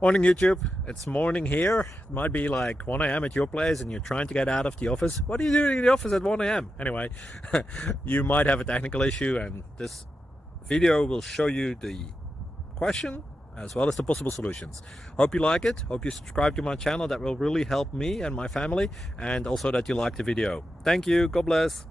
Morning YouTube, it's morning here. It might be like 1 a.m. at your place and you're trying to get out of the office. What are you doing in the office at 1 a.m.? Anyway, you might have a technical issue and this video will show you the question as well as the possible solutions. Hope you like it, hope you subscribe to my channel. That will really help me and my family, and also that you like the video. Thank you, God bless.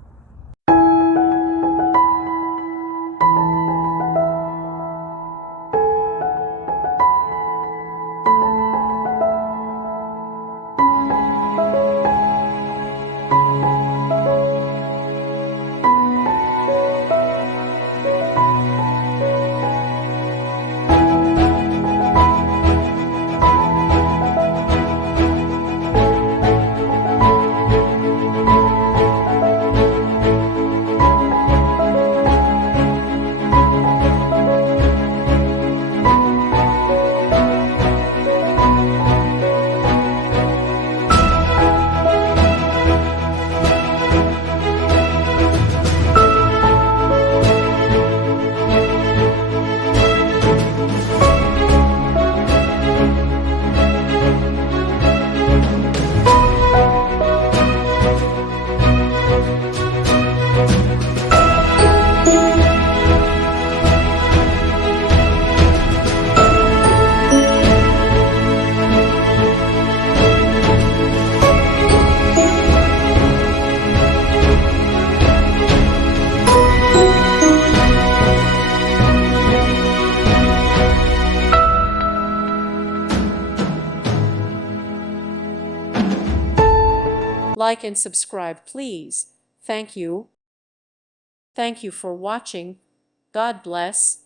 Like and subscribe, please. Thank you. Thank you for watching. God bless.